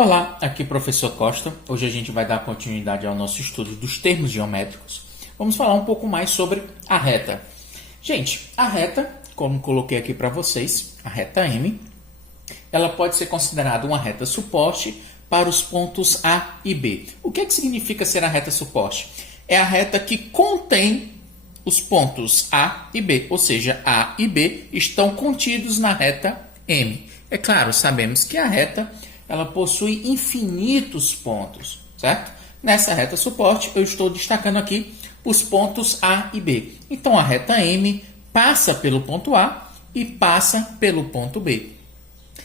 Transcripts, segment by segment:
Olá, aqui é o professor Costa. Hoje a gente vai dar continuidade ao nosso estudo dos termos geométricos. Vamos falar um pouco mais sobre a reta. Gente, a reta, como coloquei aqui para vocês, a reta M, ela pode ser considerada uma reta suporte para os pontos A e B. O que significa ser a reta suporte? É a reta que contém os pontos A e B, ou seja, A e B estão contidos na reta M. É claro, sabemos que a reta ela possui infinitos pontos, certo? Nessa reta suporte, eu estou destacando aqui os pontos A e B. Então, a reta M passa pelo ponto A e passa pelo ponto B.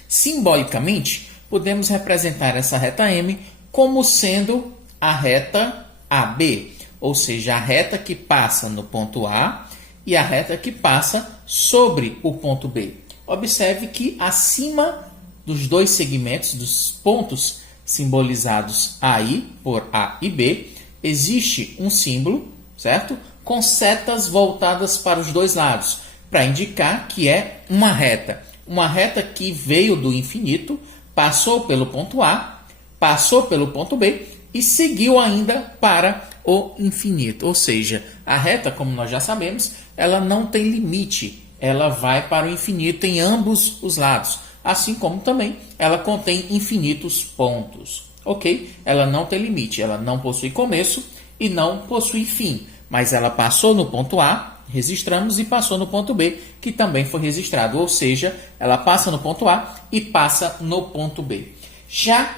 Simbolicamente, podemos representar essa reta M como sendo a reta AB, ou seja, a reta que passa no ponto A e a reta que passa sobre o ponto B. Observe que acima dos dois segmentos, dos pontos simbolizados aí por A e B, existe um símbolo, certo? Com setas voltadas para os dois lados, para indicar que é uma reta. Uma reta que veio do infinito, passou pelo ponto A, passou pelo ponto B e seguiu ainda para o infinito. Ou seja, a reta, como nós já sabemos, ela não tem limite. Ela vai para o infinito em ambos os lados. Assim como também ela contém infinitos pontos, ok? Ela não tem limite, ela não possui começo e não possui fim, mas ela passou no ponto A, registramos, e passou no ponto B, que também foi registrado, ou seja, ela passa no ponto A e passa no ponto B. Já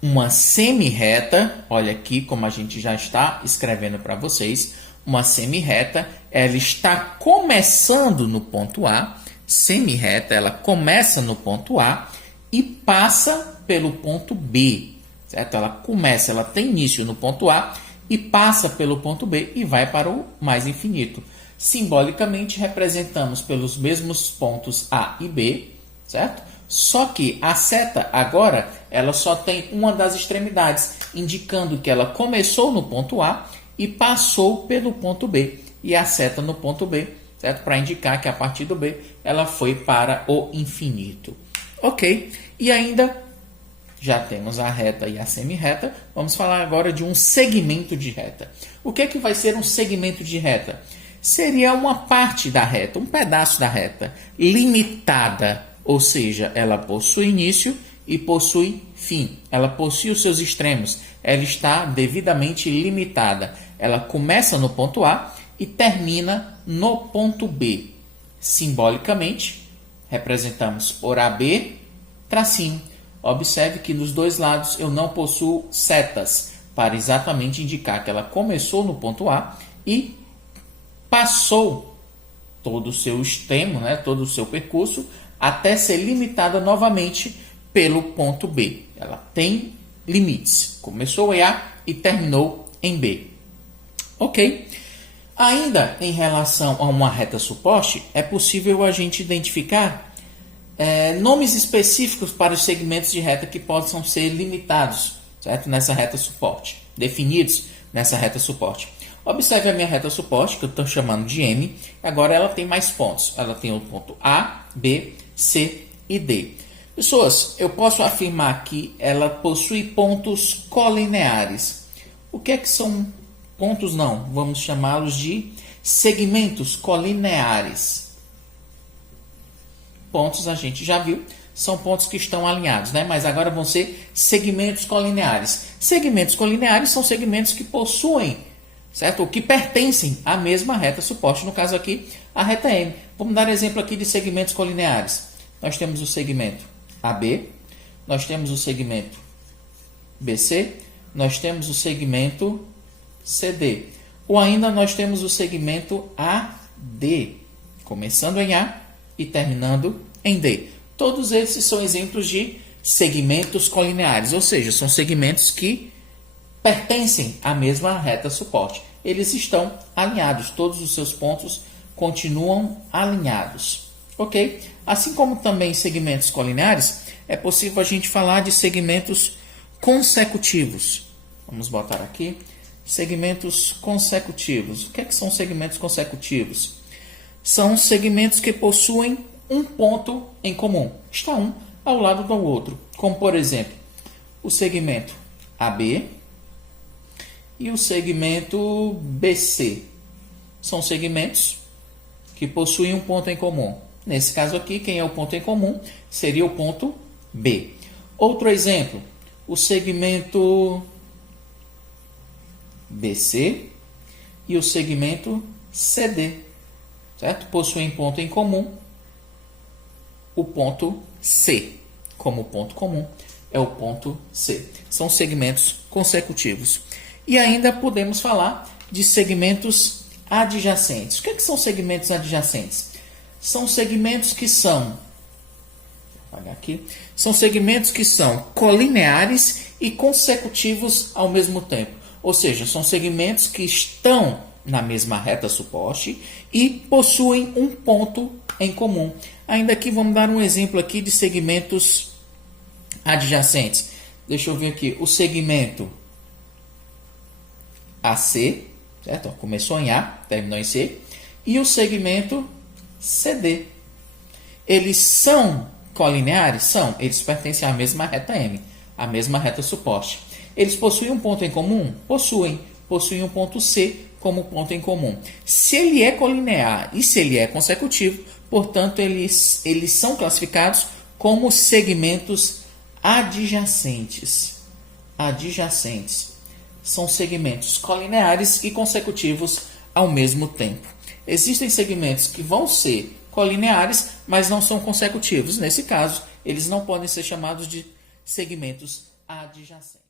uma semi-reta, olha aqui como a gente já está escrevendo para vocês, uma semi-reta, ela está começando no ponto A, semi-reta, ela começa no ponto A e passa pelo ponto B, certo? Ela tem início no ponto A e passa pelo ponto B e vai para o mais infinito. Simbolicamente, representamos pelos mesmos pontos A e B, certo? Só que a seta agora, ela só tem uma das extremidades, indicando que ela começou no ponto A e passou pelo ponto B. E a seta no ponto B, certo? Para indicar que a partir do B ela foi para o infinito. Ok? E ainda já temos a reta e a semi-reta. Vamos falar agora de um segmento de reta. O que é que vai ser um segmento de reta? Seria uma parte da reta, um pedaço da reta, limitada. Ou seja, ela possui início e possui fim. Ela possui os seus extremos. Ela está devidamente limitada. Ela começa no ponto A e termina no ponto B. Simbolicamente, representamos por AB, tracinho. Observe que nos dois lados eu não possuo setas, para exatamente indicar que ela começou no ponto A e passou todo o seu extremo, todo o seu percurso, até ser limitada novamente pelo ponto B. Ela tem limites. Começou em A e terminou em B. Ok? Ainda em relação a uma reta suporte, é possível a gente identificar nomes específicos para os segmentos de reta que possam ser limitados, certo? Nessa reta suporte, definidos nessa reta suporte. Observe a minha reta suporte, que eu estou chamando de M. Agora ela tem mais pontos. Ela tem o ponto A, B, C e D. Pessoas, eu posso afirmar que ela possui pontos colineares. O que é que são pontos? Não, vamos chamá-los de segmentos colineares. Pontos a gente já viu, são pontos que estão alinhados, mas agora vão ser segmentos colineares. Segmentos colineares são segmentos que possuem, certo? Ou que pertencem à mesma reta suporte, no caso aqui, a reta M. Vamos dar exemplo aqui de segmentos colineares. Nós temos o segmento AB, nós temos o segmento BC, nós temos o segmento CD. Ou ainda nós temos o segmento AD, começando em A e terminando em D. Todos esses são exemplos de segmentos colineares, ou seja, são segmentos que pertencem à mesma reta suporte. Eles estão alinhados, todos os seus pontos continuam alinhados. Ok? Assim como também segmentos colineares, é possível a gente falar de segmentos consecutivos. Vamos botar aqui. Segmentos consecutivos. O que são segmentos consecutivos? São segmentos que possuem um ponto em comum. Está um ao lado do outro. Como, por exemplo, o segmento AB e o segmento BC. São segmentos que possuem um ponto em comum. Nesse caso aqui, quem é o ponto em comum seria o ponto B. Outro exemplo, o segmento BC e o segmento CD, certo? Possuem ponto em comum, o ponto C. Como ponto comum é o ponto C. São segmentos consecutivos. E ainda podemos falar de segmentos adjacentes. O que são segmentos adjacentes? São segmentos que são, vou apagar aqui, são segmentos que são colineares e consecutivos ao mesmo tempo. Ou seja, são segmentos que estão na mesma reta suporte e possuem um ponto em comum. Ainda aqui vamos dar um exemplo aqui de segmentos adjacentes. Deixa eu ver aqui, o segmento AC, certo? Começou em A, terminou em C, e o segmento CD. Eles são colineares? São. Eles pertencem à mesma reta M, à mesma reta suporte. Eles possuem um ponto em comum? Possuem. Possuem um ponto C como ponto em comum. Se ele é colinear e se ele é consecutivo, portanto, eles são classificados como segmentos adjacentes. Adjacentes. São segmentos colineares e consecutivos ao mesmo tempo. Existem segmentos que vão ser colineares, mas não são consecutivos. Nesse caso, eles não podem ser chamados de segmentos adjacentes.